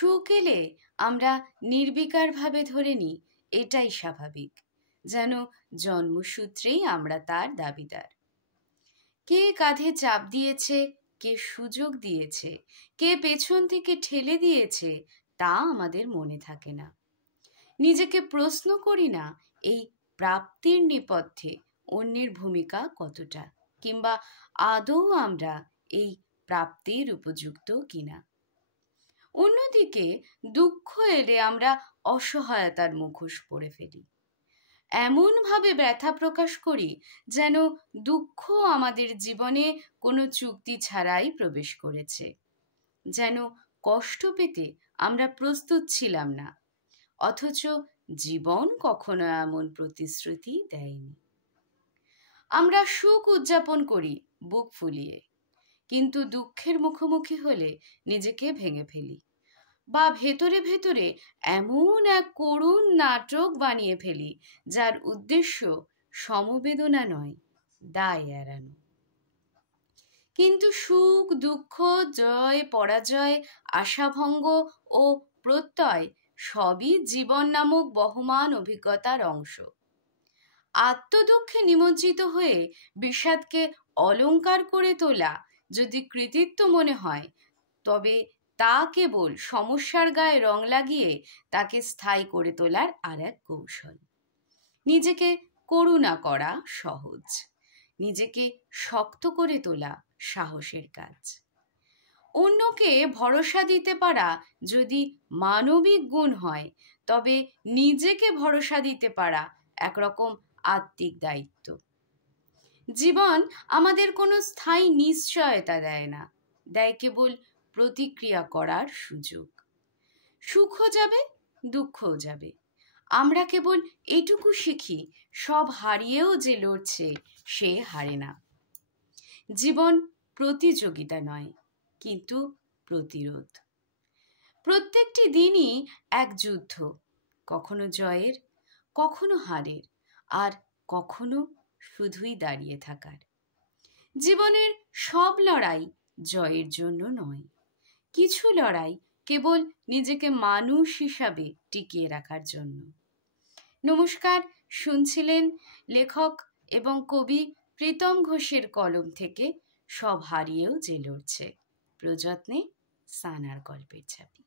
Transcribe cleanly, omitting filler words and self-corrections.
সুখ এলে আমরা নির্বিকারভাবে ধরে নিই এটাই স্বাভাবিক, যেন জন্মসূত্রেই আমরা তার দাবিদার। কে কাঁধে চাপ দিয়েছে, কে সুযোগ দিয়েছে, কে পেছন থেকে ঠেলে দিয়েছে, তা আমাদের মনে থাকে না। নিজেকে প্রশ্ন করি না এই প্রাপ্তির নেপথ্যে অন্যের ভূমিকা কতটা, কিংবা আদৌ আমরা এই প্রাপ্তির উপযুক্ত কিনা। অন্যদিকে দুঃখ এলে আমরা অসহায়তার মুখোশ পরে ফেলি, এমনভাবে ব্যথা প্রকাশ করি যেন দুঃখ আমাদের জীবনে কোনো চুক্তি ছাড়াই প্রবেশ করেছে, যেন কষ্ট পেতে আমরা প্রস্তুত ছিলাম না, অথচ জীবন কখনো এমন প্রতিশ্রুতি দেয়নি। আমরা সুখ উদযাপন করি বুক ফুলিয়ে, কিন্তু দুঃখের মুখোমুখি হলে নিজেকে ভেঙে ফেলি, বা ভেতরে ভেতরে এমন এক করুণ নাটক বানিয়ে ফেলি যার উদ্দেশ্য সমবেদনা নয়, দায় এড়ানো। কিন্তু সুখ, দুঃখ, জয়, পরাজয়, আশাভঙ্গ ও প্রত্যয় সবই জীবন নামক বহমান অভিজ্ঞতার অংশ। আত্মদুঃখে নিমজ্জিত হয়ে বিষাদকে অলংকার করে তোলা যদি কৃতিত্ব মনে হয়, তবে তা কেবল সমস্যার গায়ে রং লাগিয়ে তাকে স্থায়ী করে তোলার আর এক কৌশল। নিজেকে করুণা করা সহজ, নিজেকে শক্ত করে তোলা সাহসের কাজ। অন্যকে ভরসা দিতে পারা যদি মানবিক গুণ হয়, তবে নিজেকে ভরসা দিতে পারা একরকম আত্মিক দায়িত্ব। জীবন আমাদের কোনো স্থায়ী নিশ্চয়তা দেয় না, দেয় কেবল প্রতিক্রিয়া করার সুযোগ। সুখও যাবে, দুঃখও যাবে। আমরা কেবল এটুকু শিখি, সব হারিয়েও যে লড়ছে সে হারে না। জীবন প্রতিযোগিতা নয়, কিন্তু প্রতিরোধ। প্রত্যেকটি দিনই এক যুদ্ধ, কখনো জয়ের, কখনো হারের, আর কখনো শুধুই দাঁড়িয়ে থাকার। জীবনের সব লড়াই জয়ের জন্য নয়, কিছু লড়াই কেবল নিজেকে মানুষ হিসাবে টিকিয়ে রাখার জন্য। নমস্কার, শুনছিলেন লেখক এবং কবি প্রীতম ঘোষের কলম থেকে সব হারিয়েও যে লড়ছে, প্রযত্নে সানার গল্পের ছাপি।